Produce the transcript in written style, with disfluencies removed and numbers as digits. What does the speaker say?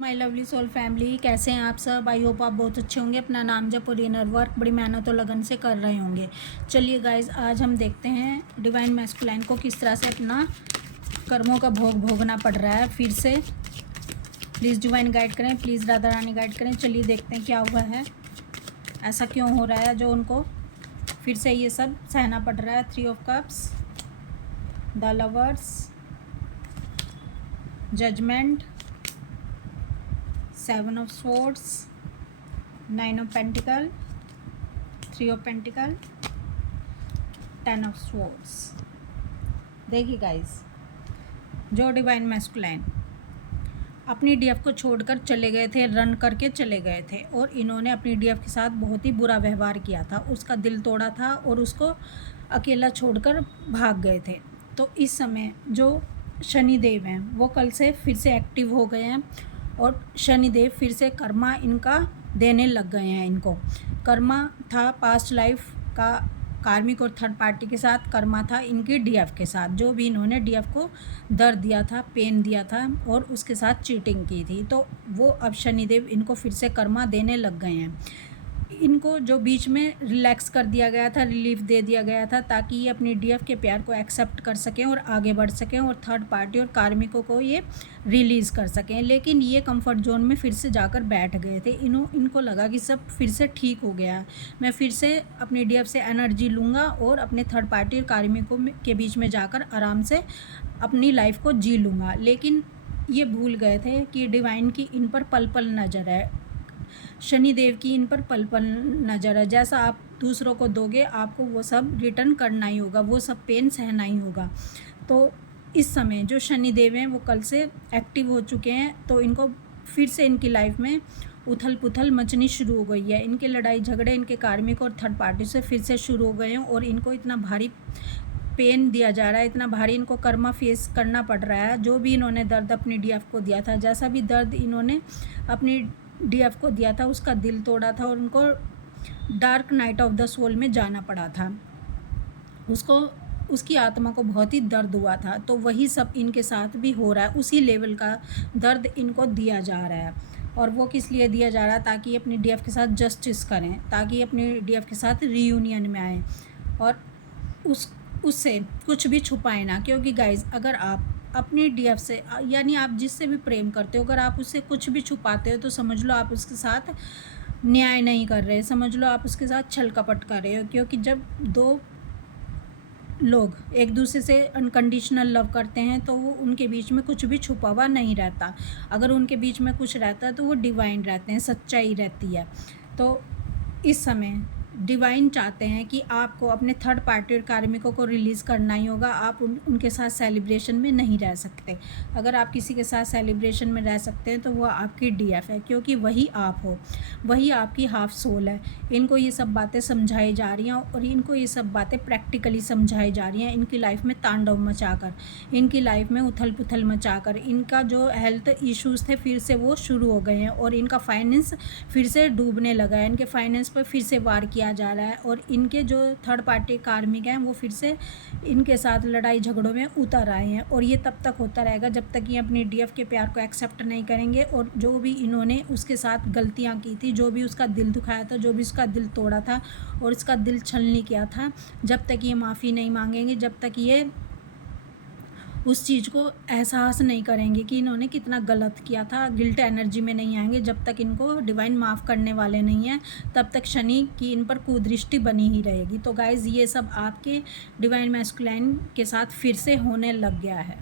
My lovely soul family, कैसे हैं आप सब। आई होप आप बहुत अच्छे होंगे। अपना नाम जप और इनर वर्क बड़ी मेहनत और लगन से कर रहे होंगे। चलिए गाइज, आज हम देखते हैं डिवाइन मैस्कुलाइन को किस तरह से अपना कर्मों का भोग भोगना पड़ रहा है। फिर से प्लीज़ डिवाइन गाइड करें, प्लीज़ राधा रानी गाइड करें। चलिए देखते हैं क्या हुआ है, ऐसा क्यों हो रहा है जो उनको फिर से ये सब सहना पड़ रहा है। 3 of cups, the lovers, judgement, 7 of swords, 9 of pentacle, 3 of pentacle, 10 of swords. देखिए गाइस, जो डिवाइन मैस्कुलाइन अपनी डीएफ को छोड़कर चले गए थे, रन करके चले गए थे और इन्होंने अपनी डीएफ के साथ बहुत ही बुरा व्यवहार किया था, उसका दिल तोड़ा था और उसको अकेला छोड़कर भाग गए थे। तो इस समय जो शनिदेव हैं वो कल से फिर से एक्टिव हो गए हैं और शनिदेव फिर से कर्मा इनका देने लग गए हैं। इनको कर्मा था पास्ट लाइफ का, कार्मिक और थर्ड पार्टी के साथ कर्मा था इनकी डीएफ के साथ, जो भी इन्होंने डीएफ को दर्द दिया था, पेन दिया था और उसके साथ चीटिंग की थी, तो वो अब शनिदेव इनको फिर से कर्मा देने लग गए हैं। इनको जो बीच में रिलैक्स कर दिया गया था, रिलीफ दे दिया गया था, ताकि ये अपनी डीएफ के प्यार को एक्सेप्ट कर सकें और आगे बढ़ सकें और थर्ड पार्टी और कार्मिकों को ये रिलीज़ कर सकें। लेकिन ये कंफर्ट जोन में फिर से जाकर बैठ गए थे। इनको लगा कि सब फिर से ठीक हो गया, मैं फिर से अपनी डीएफ से एनर्जी लूँगा और अपने थर्ड पार्टी और कार्मिकों के बीच में जाकर आराम से अपनी लाइफ को जी लूँगा। लेकिन ये भूल गए थे कि डिवाइन की इन पर पल पल नज़र है, शनिदेव की इन पर पल पल नज़र है। जैसा आप दूसरों को दोगे आपको वो सब रिटर्न करना ही होगा, वो सब पेन सहना ही होगा। तो इस समय जो शनिदेव हैं वो कल से एक्टिव हो चुके हैं, तो इनको फिर से इनकी लाइफ में उथल पुथल मचनी शुरू हो गई है। इनके लड़ाई झगड़े इनके कार्मिक और थर्ड पार्टी से फिर से शुरू हो गए हैं और इनको इतना भारी पेन दिया जा रहा है, इतना भारी इनको कर्मा फेस करना पड़ रहा है। जो भी इन्होंने दर्द अपनी डीएफ को दिया था, जैसा भी दर्द इन्होंने अपनी डीएफ को दिया था, उसका दिल तोड़ा था और उनको dark night of the soul में जाना पड़ा था। उसकी आत्मा को बहुत ही दर्द हुआ था। तो वही सब इनके साथ भी हो रहा है, उसी लेवल का दर्द इनको दिया जा रहा है। और वो किस लिए दिया जा रहा है? ताकि अपनी डीएफ के साथ जस्टिस करें, ताकि अपनी डीएफ के साथ रीयूनियन में आएँ और उससे कुछ भी छुपाए ना। क्योंकि गाइज, अगर आप अपनी डीएफ से, यानी आप जिससे भी प्रेम करते हो, अगर आप उससे कुछ भी छुपाते हो तो समझ लो आप उसके साथ न्याय नहीं कर रहे, समझ लो आप उसके साथ छल कपट कर रहे हो। क्योंकि जब दो लोग एक दूसरे से अनकंडीशनल लव करते हैं तो वो उनके बीच में कुछ भी छुपा हुआ नहीं रहता। अगर उनके बीच में कुछ रहता है तो वो डिवाइन रहते हैं, सच्चाई रहती है। तो इस समय डिवाइन चाहते हैं कि आपको अपने थर्ड पार्टी और कार्मिकों को रिलीज़ करना ही होगा। आप उनके साथ सेलिब्रेशन में नहीं रह सकते। अगर आप किसी के साथ सेलिब्रेशन में रह सकते हैं तो वह आपकी डीएफ है, क्योंकि वही आप हो, वही आपकी हाफ सोल है। इनको ये सब बातें समझाई जा रही हैं और इनको ये सब बातें प्रैक्टिकली समझाई जा रही हैं। इनकी लाइफ में तांडव मचाकर, इनकी लाइफ में उथल पुथल मचाकर, इनका जो हेल्थ इश्यूज़ थे फिर से वो शुरू हो गए हैं और इनका फाइनेंस फिर से डूबने लगा है। इनके फाइनेंस पर फिर से वार किया जा रहा है और इनके जो थर्ड पार्टी कार्मिक हैं वो फिर से इनके साथ लड़ाई झगड़ों में उतर आए हैं। और ये तब तक होता रहेगा जब तक ये अपनी डीएफ के प्यार को एक्सेप्ट नहीं करेंगे और जो भी इन्होंने उसके साथ गलतियां की थी, जो भी उसका दिल दुखाया था, जो भी उसका दिल तोड़ा था और इसका दिल छलनी किया था, जब तक ये माफ़ी नहीं मांगेंगे, जब तक ये उस चीज़ को एहसास नहीं करेंगे कि इन्होंने कितना गलत किया था, गिल्ट एनर्जी में नहीं आएंगे, जब तक इनको डिवाइन माफ़ करने वाले नहीं हैं, तब तक शनि की इन पर कुदृष्टि बनी ही रहेगी। तो गाइज़, ये सब आपके डिवाइन मैस्कुलाइन के साथ फिर से होने लग गया है।